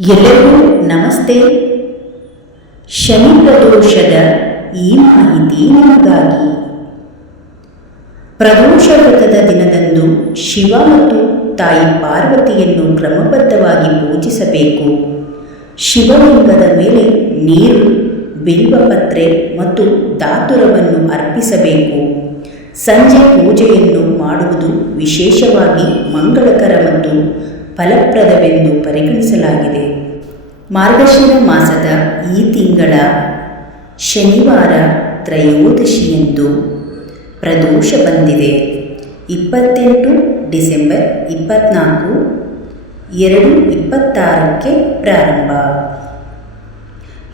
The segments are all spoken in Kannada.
ಎಲ್ಲರಿಗೂ ನಮಸ್ತೆ. ಶನಿ ಪ್ರದೋಷದ ಈ ಮಾಹಿತಿ ನಿಮಗಾಗಿ. ಪ್ರದೋಷ ವ್ರತದ ದಿನದಂದು ಶಿವ ಮತ್ತು ತಾಯಿ ಪಾರ್ವತಿಯನ್ನು ಕ್ರಮಬದ್ಧವಾಗಿ ಪೂಜಿಸಬೇಕು. ಶಿವಲಿಂಗದ ಮೇಲೆ ನೀರು ಬಿಲ್ವಪತ್ರೆ ಮತ್ತು ದಾತುರವನ್ನು ಅರ್ಪಿಸಬೇಕು. ಸಂಜೆ ಪೂಜೆಯನ್ನು ಮಾಡುವುದು ವಿಶೇಷವಾಗಿ ಮಂಗಳಕರ ಮತ್ತು ಫಲಪ್ರದವೆಂದು ಪರಿಗಣಿಸಲಾಗಿದೆ. ಮಾರ್ಗಶಿರ ಮಾಸದ ಈ ತಿಂಗಳ ಶನಿವಾರ ತ್ರಯೋದಶಿಯಂದು ಪ್ರದೋಷ ಬಂದಿದೆ. ಇಪ್ಪತ್ತೆಂಟು ಡಿಸೆಂಬರ್ ಇಪ್ಪತ್ತ್ನಾಲ್ಕು ಎರಡು ಇಪ್ಪತ್ತಾರಕ್ಕೆ ಪ್ರಾರಂಭ.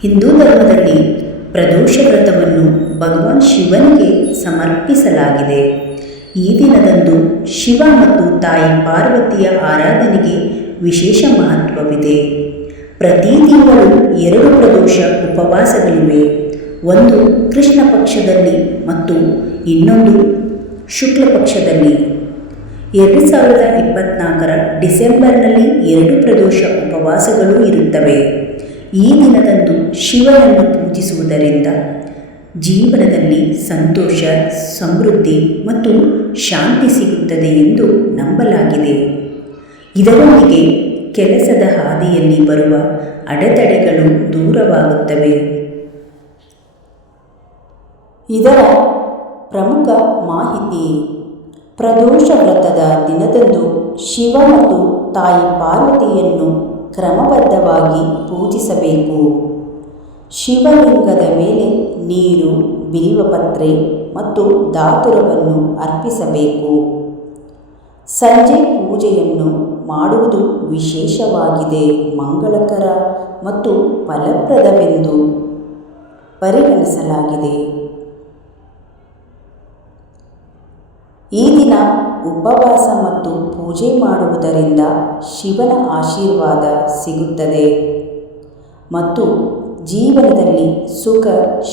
ಹಿಂದೂ ಧರ್ಮದಲ್ಲಿ ಪ್ರದೋಷ ವ್ರತವನ್ನು ಭಗವಾನ್ ಶಿವನಿಗೆ ಸಮರ್ಪಿಸಲಾಗಿದೆ. ಈ ದಿನದಂದು ಶಿವ ಮತ್ತು ತಾಯಿ ಪಾರ್ವತಿಯ ಆರಾಧನೆಗೆ ವಿಶೇಷ ಮಹತ್ವವಿದೆ. ಪ್ರತಿ ತಿಂಗಳು ಎರಡು ಪ್ರದೋಷ ಉಪವಾಸಗಳಿವೆ. ಒಂದು ಕೃಷ್ಣ ಪಕ್ಷದಲ್ಲಿ ಮತ್ತು ಇನ್ನೊಂದು ಶುಕ್ಲ ಪಕ್ಷದಲ್ಲಿ. ಎರಡು ಸಾವಿರದ ಇಪ್ಪತ್ನಾಲ್ಕರ ಡಿಸೆಂಬರ್ನಲ್ಲಿ ಎರಡು ಪ್ರದೋಷ ಉಪವಾಸಗಳು ಇರುತ್ತವೆ. ಈ ದಿನದಂದು ಶಿವನನ್ನು ಪೂಜಿಸುವುದರಿಂದ ಜೀವನದಲ್ಲಿ ಸಂತೋಷ, ಸಮೃದ್ಧಿ ಮತ್ತು ಶಾಂತಿ ಸಿಗುತ್ತದೆ ಎಂದು ನಂಬಲಾಗಿದೆ. ಇದರೊಂದಿಗೆ ಕೆಲಸದ ಹಾದಿಯಲ್ಲಿ ಬರುವ ಅಡೆತಡೆಗಳು ದೂರವಾಗುತ್ತವೆ. ಇದರ ಪ್ರಮುಖ ಮಾಹಿತಿ, ಪ್ರದೋಷ ವ್ರತದ ದಿನದಂದು ಶಿವ ಮತ್ತು ತಾಯಿ ಪಾರ್ವತಿಯನ್ನು ಕ್ರಮಬದ್ಧವಾಗಿ ಪೂಜಿಸಬೇಕು. ಶಿವಲಿಂಗದ ಮೇಲೆ ನೀರು ಬಿಲ್ವಪತ್ರೆ ಮತ್ತು ದಾತುರವನ್ನು ಅರ್ಪಿಸಬೇಕು. ಸಂಜೆ ಪೂಜೆಯನ್ನು ಮಾಡುವುದು ವಿಶೇಷವಾಗಿದೆ, ಮಂಗಳಕರ ಮತ್ತು ಫಲಪ್ರದವೆಂದು ಪರಿಗಣಿಸಲಾಗಿದೆ. ಈ ದಿನ ಉಪವಾಸ ಮತ್ತು ಪೂಜೆ ಮಾಡುವುದರಿಂದ ಶಿವನ ಆಶೀರ್ವಾದ ಸಿಗುತ್ತದೆ ಮತ್ತು ಜೀವನದಲ್ಲಿ ಸುಖ,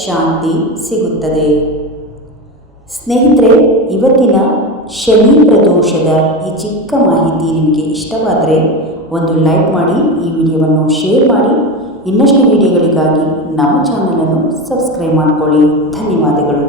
ಶಾಂತಿ ಸಿಗುತ್ತದೆ. ಸ್ನೇಹಿತರೆ, ಇವತ್ತಿನ ಶನಿ ಪ್ರದೋಷದ ಈ ಚಿಕ್ಕ ಮಾಹಿತಿ ನಿಮಗೆ ಇಷ್ಟವಾದರೆ ಒಂದು ಲೈಕ್ ಮಾಡಿ, ಈ ವಿಡಿಯೋವನ್ನು ಶೇರ್ ಮಾಡಿ. ಇನ್ನಷ್ಟು ವಿಡಿಯೋಗಳಿಗಾಗಿ ನಮ್ಮ ಚಾನಲನ್ನು ಸಬ್ಸ್ಕ್ರೈಬ್ ಮಾಡಿಕೊಳ್ಳಿ. ಧನ್ಯವಾದಗಳು.